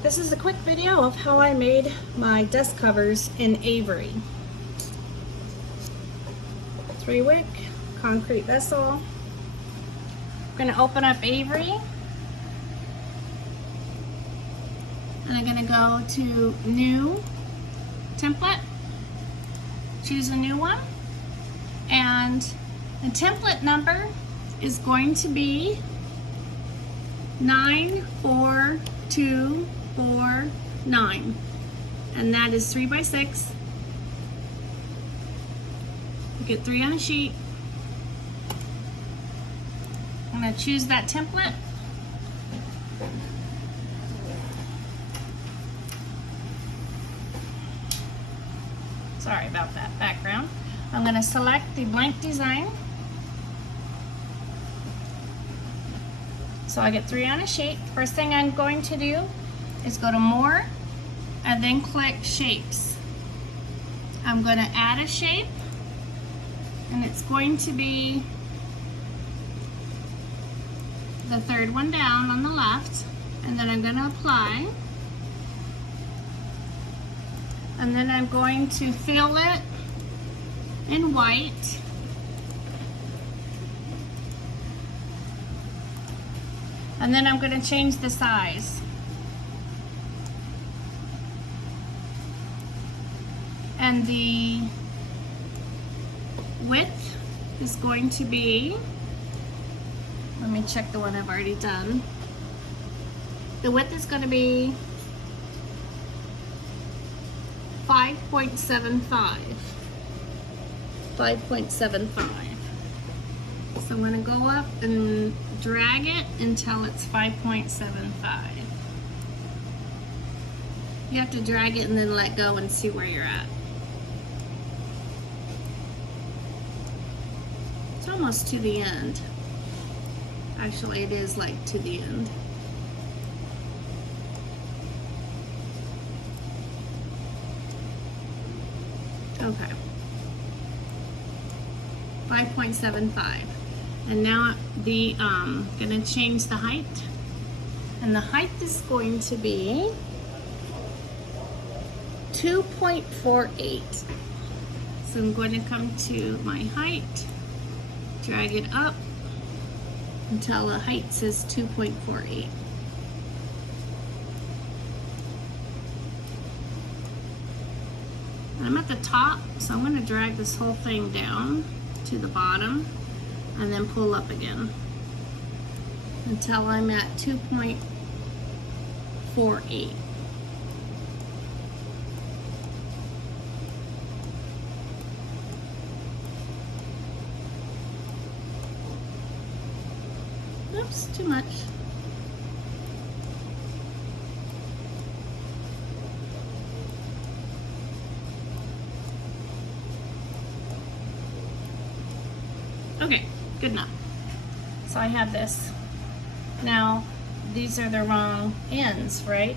This is a quick video of how I made my desk covers in Avery. 3 wick, concrete vessel. I'm going to open up Avery. And I'm going to go to New Template. Choose a new one. And the template number is going to be 94249, and that is 3 by 6. You get 3 on a sheet. I'm going to choose that template. Sorry about that background. I'm going to select the blank design. So I get 3 on a sheet. First thing I'm going to do is go to More and then click Shapes. I'm going to add a shape, and it's going to be the 3rd one down on the left, and then I'm going to apply, and then I'm going to fill it in white. And then I'm going to change the size. And the width is going to be, let me check the one I've already done. The width is going to be 5.75. 5.75. So I'm going to go up and drag it until it's 5.75. You have to drag it and then let go and see where you're at. It's almost to the end. Actually, it is like to the end. Okay. 5.75. And now gonna change the height. And the height is going to be 2.48. So I'm going to come to my height, drag it up until the height says 2.48. I'm at the top, so I'm going to drag this whole thing down to the bottom and then pull up again until I'm at 2.48. Oops, too much. Okay, good enough. So I have this. Now, these are the wrong ends, right?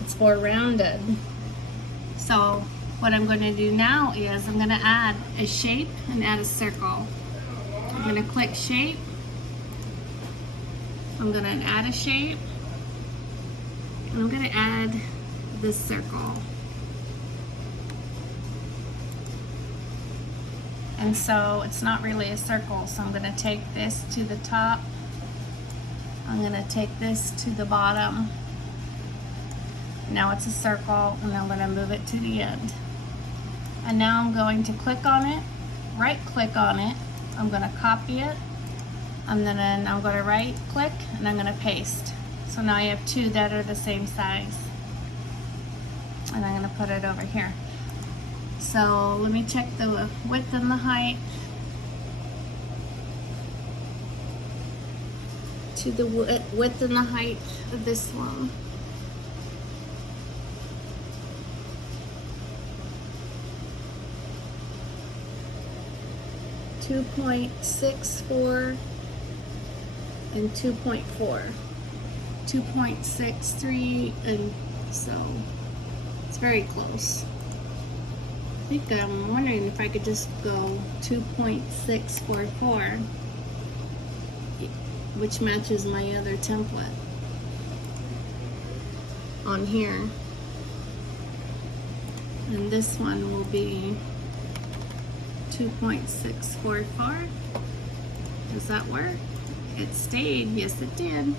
It's more rounded. So what I'm going to do now is I'm going to add a shape and add a circle. I'm going to click shape. I'm going to add a shape. And I'm going to add this circle. And so it's not really a circle, so I'm going to take this to the top. I'm going to take this to the bottom. Now it's a circle, and I'm going to move it to the end. And now I'm going to click on it, right click on it. I'm going to copy it, and then I'm going to right click, and I'm going to paste. So now I have 2 that are the same size. And I'm going to put it over here. So let me check the width and the height to the width and the height of this one. .64 and 2.4, 2.63, and so it's very close. I think I'm wondering if I could just go 2.644, which matches my other template. on here. And this one will be 2.644. Does that work? It stayed, yes it did.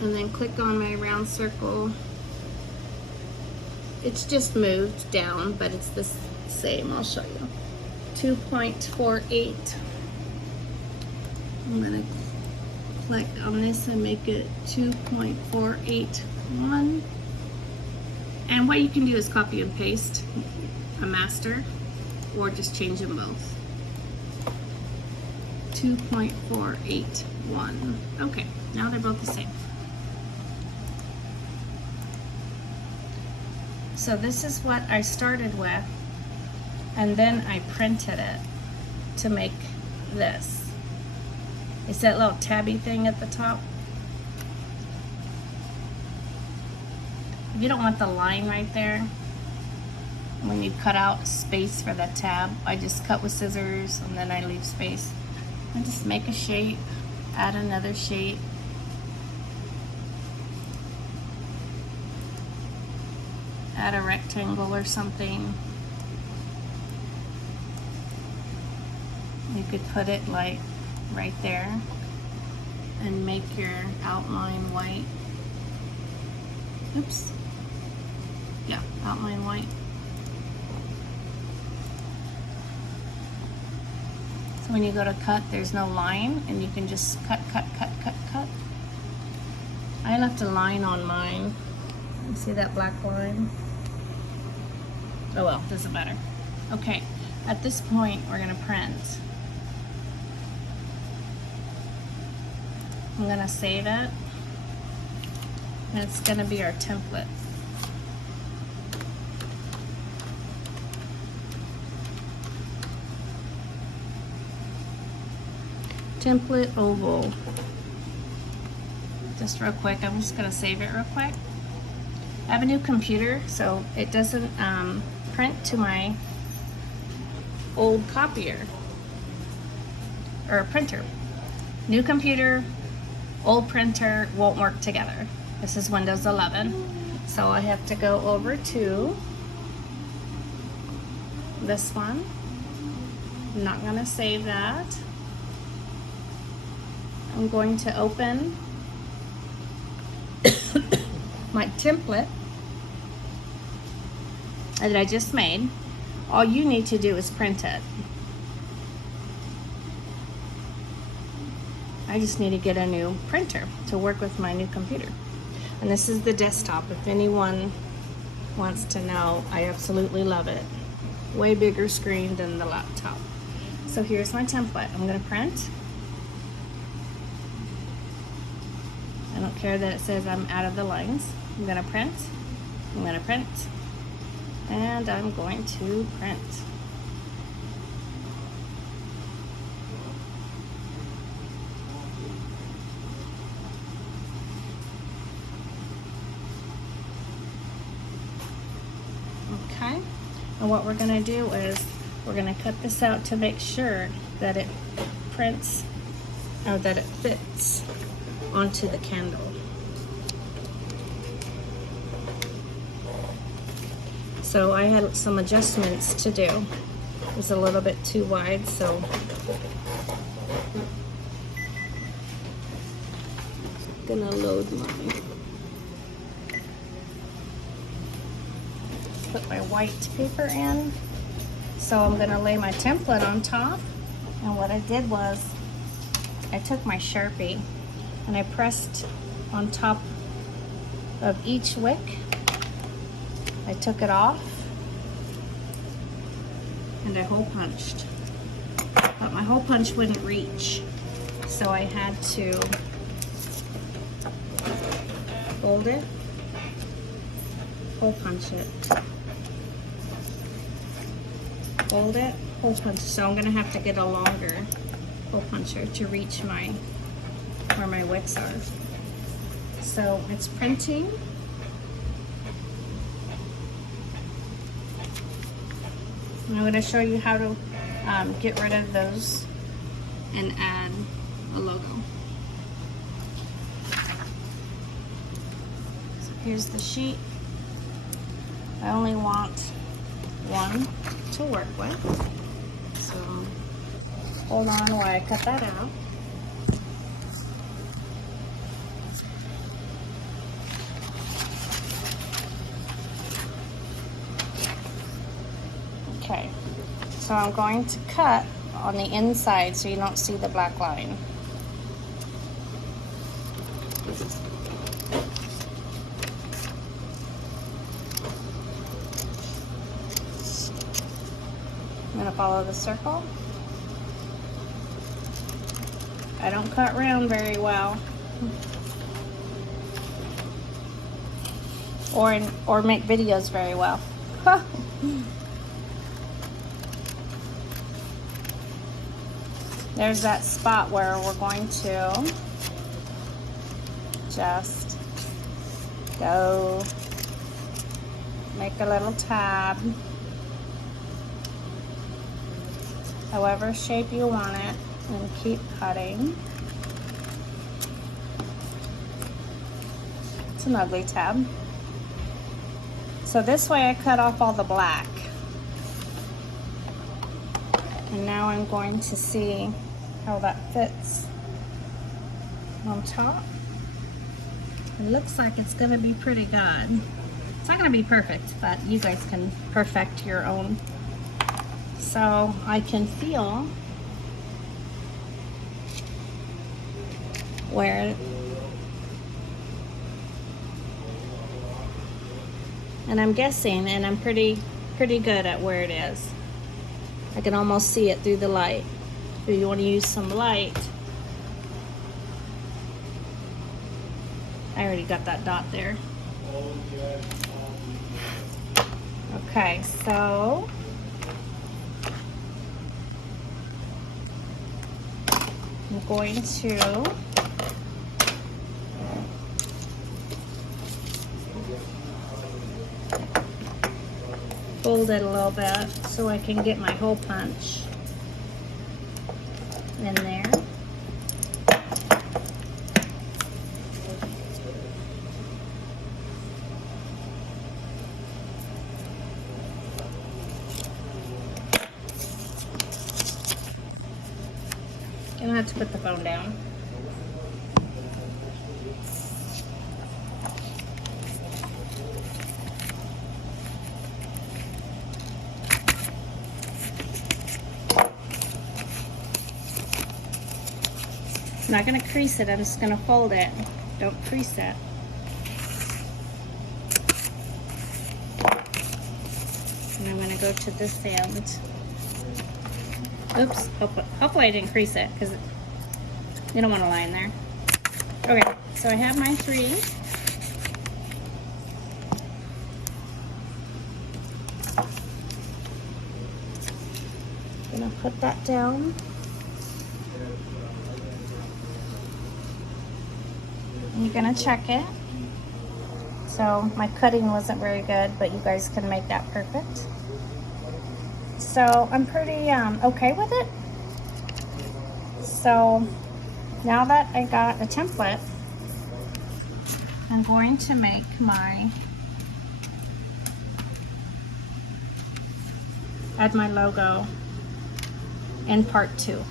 And then click on my round circle. It's just moved down, but it's the same. I'll show you. 2.48. I'm gonna click on this and make it 2.481. And what you can do is copy and paste a master, or just change them both. 2.481. Okay, now they're both the same. So this is what I started with, and then I printed it to make this. It's that little tabby thing at the top. If you don't want the line right there, when you cut out space for the tab, I just cut with scissors and then I leave space. And just make a shape, add another shape. Add a rectangle or something. You could put it like right there and make your outline white. Oops. Yeah, outline white. So when you go to cut, there's no line, and you can just cut, cut, cut, cut, cut. I left a line on mine. You see that black line? Oh well, doesn't matter. Okay, at this point, we're gonna print. I'm gonna save it, and it's gonna be our template. Template oval. Just real quick, I'm just gonna save it real quick. I have a new computer, so it doesn't print to my old copier or printer. New computer, old printer won't work together. This is Windows 11, so I have to go over to this one. I'm not gonna save that. I'm going to open my template that I just made. All you need to do is print it. I just need to get a new printer to work with my new computer. And this is the desktop. If anyone wants to know, I absolutely love it. Way bigger screen than the laptop. So here's my template. I'm gonna print. I don't care that it says I'm out of the lines. I'm gonna print, I'm gonna print, and I'm going to print. Okay, and what we're gonna do is we're gonna cut this out to make sure that it prints, or that it fits onto the candle. So I had some adjustments to do. It was a little bit too wide, so I'm gonna load mine. Put my white paper in. So I'm gonna lay my template on top. And what I did was I took my Sharpie and I pressed on top of each wick. I took it off and I hole punched. But my hole punch wouldn't reach, so I had to fold it, hole punch it, fold it, hole punch. So I'm gonna have to get a longer hole puncher to reach where my wicks are. So it's printing. I'm going to show you how to get rid of those and add a logo. So Here's the sheet. I only want one to work with. So hold on while I cut that out. Okay, so I'm going to cut on the inside so you don't see the black line. I'm going to follow the circle. I don't cut round very well. Or make videos very well. There's that spot where we're going to just go make a little tab, however shape you want it, and keep cutting. It's an ugly tab. So this way I cut off all the black. And now I'm going to see how that fits on top. It looks like it's gonna be pretty good. It's not gonna be perfect, but you guys can perfect your own. So I can feel where, and I'm guessing, and I'm pretty good at where it is. I can almost see it through the light. If you want to use some light, I already got that dot there. Okay, so I'm going to fold it a little bit so I can get my hole punch in there. Gonna have to put the phone down. I'm not going to crease it, I'm just going to fold it. Don't crease it. And I'm going to go to this end. Oops, hopefully I didn't crease it because you don't want a line there. Okay, so I have my 3. I'm going to put that down. You're gonna check it. So my cutting wasn't very good, but you guys can make that perfect. So I'm pretty okay with it. So now that I got a template, I'm going to make add my logo in part 2.